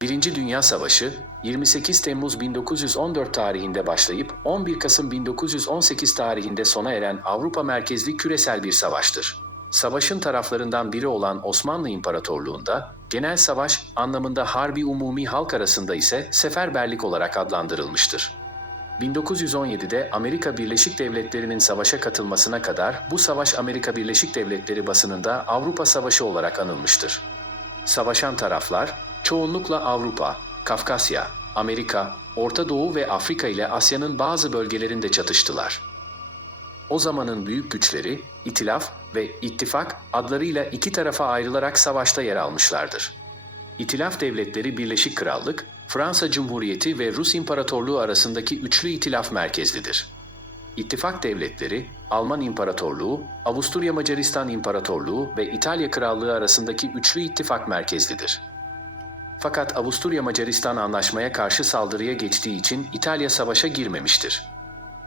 Birinci Dünya Savaşı 28 Temmuz 1914 tarihinde başlayıp 11 Kasım 1918 tarihinde sona eren Avrupa merkezli küresel bir savaştır. Savaşın taraflarından biri olan Osmanlı İmparatorluğu'nda genel savaş anlamında harbi umumi halk arasında ise seferberlik olarak adlandırılmıştır. 1917'de Amerika Birleşik Devletleri'nin savaşa katılmasına kadar bu savaş Amerika Birleşik Devletleri basınında Avrupa Savaşı olarak anılmıştır. Savaşan taraflar çoğunlukla Avrupa, Kafkasya, Amerika, Orta Doğu ve Afrika ile Asya'nın bazı bölgelerinde çatıştılar. O zamanın büyük güçleri, İtilaf ve İttifak adlarıyla iki tarafa ayrılarak savaşta yer almışlardır. İtilaf devletleri Birleşik Krallık, Fransa Cumhuriyeti ve Rus İmparatorluğu arasındaki üçlü itilaf merkezlidir. İttifak devletleri, Alman İmparatorluğu, Avusturya Macaristan İmparatorluğu ve İtalya Krallığı arasındaki üçlü ittifak merkezlidir. Fakat Avusturya Macaristan anlaşmaya karşı saldırıya geçtiği için İtalya savaşa girmemiştir.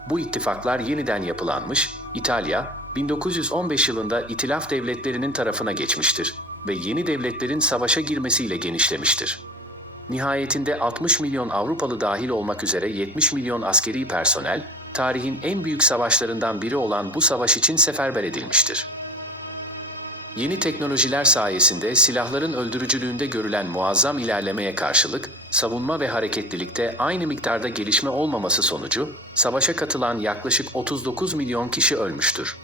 Bu ittifaklar yeniden yapılanmış, İtalya 1915 yılında İtilaf devletlerinin tarafına geçmiştir ve yeni devletlerin savaşa girmesiyle genişlemiştir. Nihayetinde 60 milyon Avrupalı dahil olmak üzere 70 milyon askeri personel, tarihin en büyük savaşlarından biri olan bu savaş için seferber edilmiştir. Yeni teknolojiler sayesinde silahların öldürücülüğünde görülen muazzam ilerlemeye karşılık, savunma ve hareketlilikte aynı miktarda gelişme olmaması sonucu, savaşa katılan yaklaşık 39 milyon kişi ölmüştür.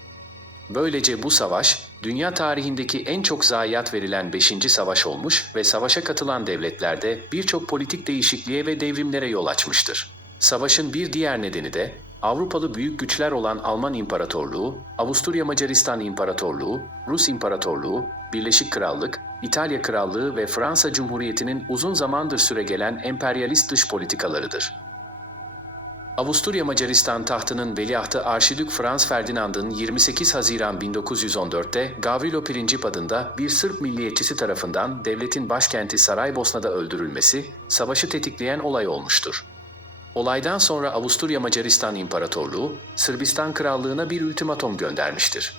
Böylece bu savaş, dünya tarihindeki en çok zayiat verilen 5. savaş olmuş ve savaşa katılan devletlerde birçok politik değişikliğe ve devrimlere yol açmıştır. Savaşın bir diğer nedeni de Avrupalı büyük güçler olan Alman İmparatorluğu, Avusturya Macaristan İmparatorluğu, Rus İmparatorluğu, Birleşik Krallık, İtalya Krallığı ve Fransa Cumhuriyeti'nin uzun zamandır süregelen emperyalist dış politikalarıdır. Avusturya Macaristan tahtının veliahtı Arşidük Franz Ferdinand'ın 28 Haziran 1914'te Gavrilo Princip adında bir Sırp milliyetçisi tarafından devletin başkenti Saraybosna'da öldürülmesi, savaşı tetikleyen olay olmuştur. Olaydan sonra Avusturya Macaristan İmparatorluğu, Sırbistan Krallığı'na bir ultimatom göndermiştir.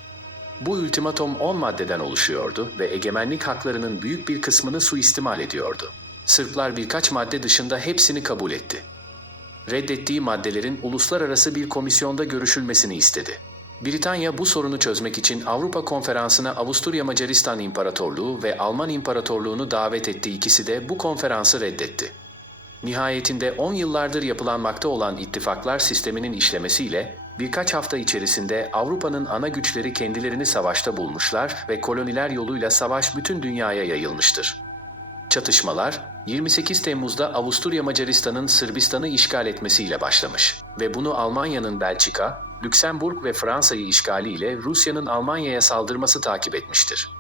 Bu ultimatom 10 maddeden oluşuyordu ve egemenlik haklarının büyük bir kısmını suistimal ediyordu. Sırplar birkaç madde dışında hepsini kabul etti. Reddettiği maddelerin uluslararası bir komisyonda görüşülmesini istedi. Britanya bu sorunu çözmek için Avrupa Konferansı'na Avusturya Macaristan İmparatorluğu ve Alman İmparatorluğu'nu davet etti ikisi de bu konferansı reddetti. Nihayetinde 10 yıllardır yapılanmakta olan ittifaklar sisteminin işlemesiyle birkaç hafta içerisinde Avrupa'nın ana güçleri kendilerini savaşta bulmuşlar ve koloniler yoluyla savaş bütün dünyaya yayılmıştır. Çatışmalar 28 Temmuz'da Avusturya Macaristan'ın Sırbistan'ı işgal etmesiyle başlamış ve bunu Almanya'nın Belçika, Lüksemburg ve Fransa'yı işgaliyle Rusya'nın Almanya'ya saldırması takip etmiştir.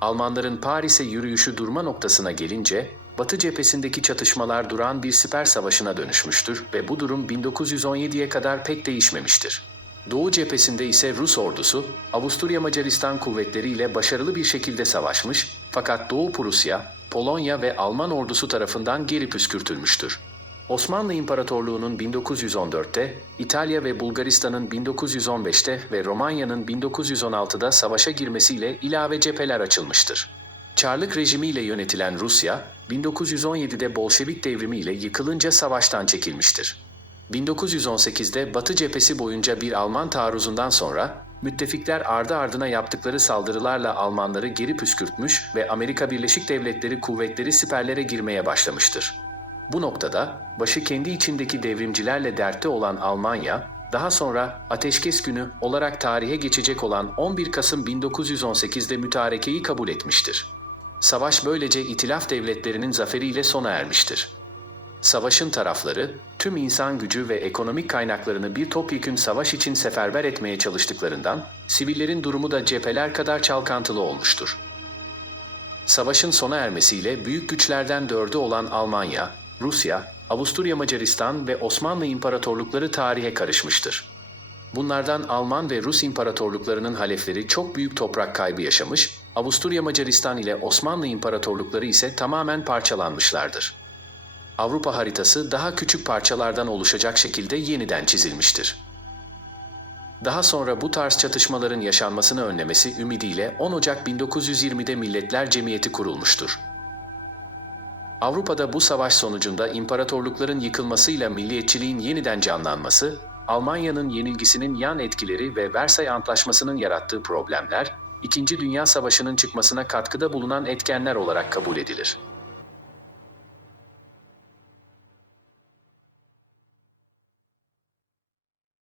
Almanların Paris'e yürüyüşü durma noktasına gelince Batı cephesindeki çatışmalar duran bir siper savaşına dönüşmüştür ve bu durum 1917'ye kadar pek değişmemiştir. Doğu cephesinde ise Rus ordusu Avusturya Macaristan kuvvetleriyle başarılı bir şekilde savaşmış fakat Doğu Prusya, Polonya ve Alman ordusu tarafından geri püskürtülmüştür. Osmanlı İmparatorluğu'nun 1914'te, İtalya ve Bulgaristan'ın 1915'te ve Romanya'nın 1916'da savaşa girmesiyle ilave cepheler açılmıştır. Çarlık rejimiyle yönetilen Rusya, 1917'de Bolşevik devrimiyle yıkılınca savaştan çekilmiştir. 1918'de Batı cephesi boyunca bir Alman taarruzundan sonra müttefikler ardı ardına yaptıkları saldırılarla Almanları geri püskürtmüş ve Amerika Birleşik Devletleri kuvvetleri siperlere girmeye başlamıştır. Bu noktada başı kendi içindeki devrimcilerle dertte olan Almanya, daha sonra Ateşkes Günü olarak tarihe geçecek olan 11 Kasım 1918'de mütarekeyi kabul etmiştir. Savaş böylece itilaf devletlerinin zaferiyle sona ermiştir. Savaşın tarafları, tüm insan gücü ve ekonomik kaynaklarını bir topyekün savaş için seferber etmeye çalıştıklarından, sivillerin durumu da cepheler kadar çalkantılı olmuştur. Savaşın sona ermesiyle büyük güçlerden dördü olan Almanya, Rusya, Avusturya Macaristan ve Osmanlı İmparatorlukları tarihe karışmıştır. Bunlardan Alman ve Rus imparatorluklarının halefleri çok büyük toprak kaybı yaşamış, Avusturya Macaristan ile Osmanlı İmparatorlukları ise tamamen parçalanmışlardır. Avrupa haritası daha küçük parçalardan oluşacak şekilde yeniden çizilmiştir. Daha sonra bu tarz çatışmaların yaşanmasını önlemesi ümidiyle 10 Ocak 1920'de Milletler Cemiyeti kurulmuştur. Avrupa'da bu savaş sonucunda imparatorlukların yıkılmasıyla milliyetçiliğin yeniden canlanması, Almanya'nın yenilgisinin yan etkileri ve Versay Antlaşması'nın yarattığı problemler, İkinci Dünya Savaşı'nın çıkmasına katkıda bulunan etkenler olarak kabul edilir.